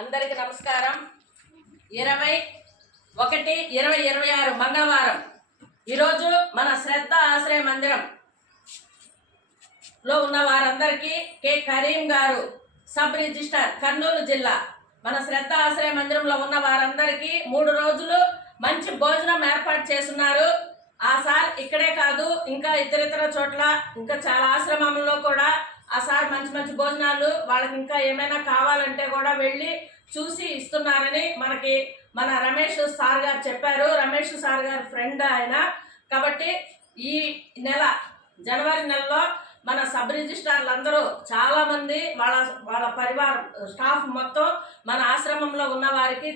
అందరికీ నమస్కారం. 21/20/26 మంగళవారం ఈరోజు మన శ్రద్ధ ఆశ్రయ మందిరంలో ఉన్న వారందరికీ కె కరీం గారు, సబ్ రిజిస్టర్, కర్నూలు జిల్లా, మన శ్రద్ధ ఆశ్రయ మందిరంలో ఉన్న వారందరికీ 3 రోజులు మంచి భోజనం ఏర్పాటు చేస్తున్నారు. ఆ సార్ ఇక్కడే కాదు, ఇంకా ఇతరితర చోట్ల, ఇంకా చాలా ఆశ్రమంలో కూడా ఆ సార్ మంచి మంచి భోజనాలు వాళ్ళకి ఇంకా ఏమైనా కావాలంటే కూడా వెళ్ళి చూసి ఇస్తున్నారని మనకి మన రమేష్ సార్ గారు చెప్పారు. రమేష్ సార్ గారు ఫ్రెండ్ ఆయన. కాబట్టి ఈ నెల జనవరి నెలలో మన సబ్ రిజిస్ట్రార్లు అందరూ చాలామంది వాళ్ళ పరివారం స్టాఫ్ మొత్తం మన ఆశ్రమంలో ఉన్న వారికి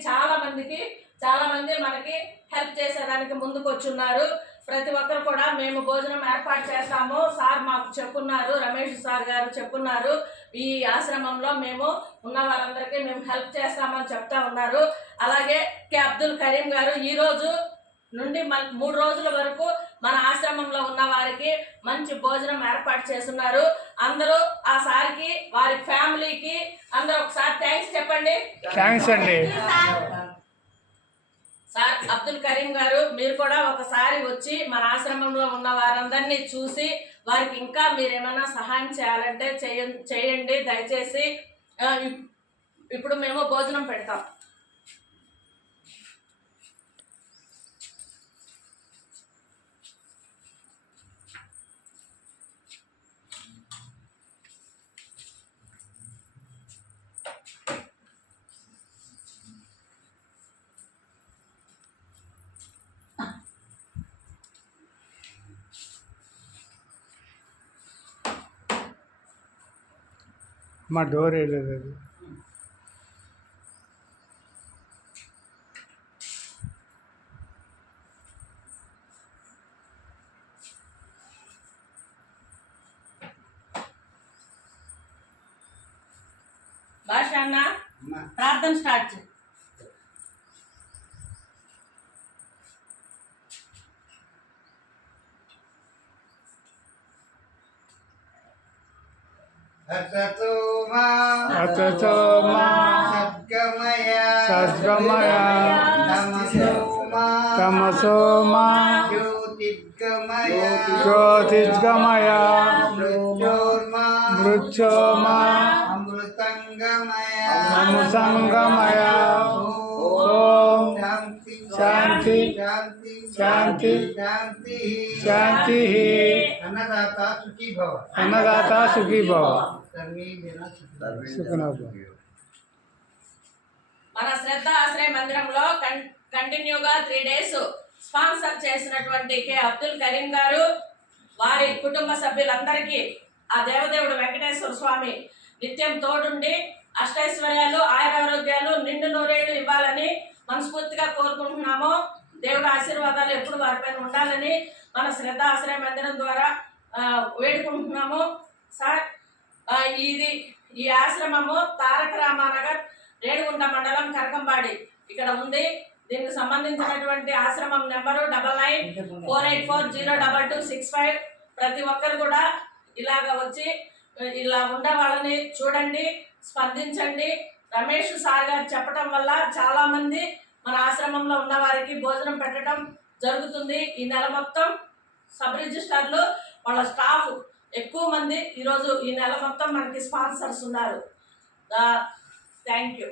చాలామంది మనకి హెల్ప్ చేసేదానికి ముందుకు వచ్చున్నారు. ప్రతి ఒక్కరు కూడా మేము భోజనం ఏర్పాటు చేస్తాము, సార్ మాకు చెప్పున్నారు, రమేష్ సార్ గారు చెప్పున్నారు, ఈ ఆశ్రమంలో మేము ఉన్న వాళ్ళందరికీ మేము హెల్ప్ చేస్తామని చెప్తా ఉన్నారు. అలాగే కె అబ్దుల్ కరీం గారు ఈ రోజు నుండి 3 రోజుల వరకు మన ఆశ్రమంలో ఉన్న వారికి మంచి భోజనం ఏర్పాటు చేస్తున్నారు. అందరూ ఆ సార్కి, వారి ఫ్యామిలీకి అందరూ ఒకసారి థ్యాంక్స్ చెప్పండి. థ్యాంక్స్ అండి. సార్ అబ్దుల్ కరీం గారు, మీరు కూడా ఒకసారి వచ్చి మన ఆశ్రమంలో ఉన్న వారందరినీ చూసి వారికి ఇంకా మీరు ఏమైనా సహాయం చేయాలంటే చేయండి దయచేసి. ఇప్పుడు మేము భోజనం పెడతాం. మా డోర్ వేయలేదు అది. భాష అన్న ప్రార్థన స్టార్ట్ చేయి. సద్గమయ తమసోమా జ్యోతిర్గమయ మృత్యోర్మా అమృతంగమయ. ఓం శాంతి శాంతి శాంతి. అన్నదాత సుఖీ భవ. మన శ్రద్ధ ఆశ్రయ మందిరంలో కంటిన్యూగా 3 days స్పాన్సర్ చేసినటువంటి కె అబ్దుల్ కరీం గారు, వారి కుటుంబ సభ్యులందరికీ ఆ దేవదేవుడు వెంకటేశ్వర స్వామి నిత్యం తోడుండి అష్టైశ్వర్యాలు, ఆయురారోగ్యాలు, నిండు నూరేళ్లు ఇవ్వాలని మనస్ఫూర్తిగా కోరుకుంటున్నాము. దేవుడు ఆశీర్వాదాలు ఎప్పుడు వారిపైన ఉండాలని మన శ్రద్ధ ఆశ్రయ మందిరం ద్వారా వేడుకుంటున్నాము. సార్, ఈ ఆశ్రమము తారక రామానగర్, రేణుగుంట మండలం, కరకంబాడి ఇక్కడ ఉంది. దీనికి సంబంధించినటువంటి ఆశ్రమం నెంబరు 9948402265. ప్రతి ఒక్కరు కూడా ఇలాగ వచ్చి ఇలా ఉండే వాళ్ళని చూడండి, స్పందించండి. రమేష్ సార్ గారు చెప్పడం వల్ల చాలామంది మన ఆశ్రమంలో ఉన్న వారికి భోజనం పెట్టడం జరుగుతుంది. ఈ నెల మొత్తం సబ్ రిజిస్టర్లు వాళ్ళ స్టాఫ్ ఎక్కువ మంది ఈరోజు ఈ నెల మొత్తం మనకి స్పాన్సర్స్ ఉన్నారు. Thank you.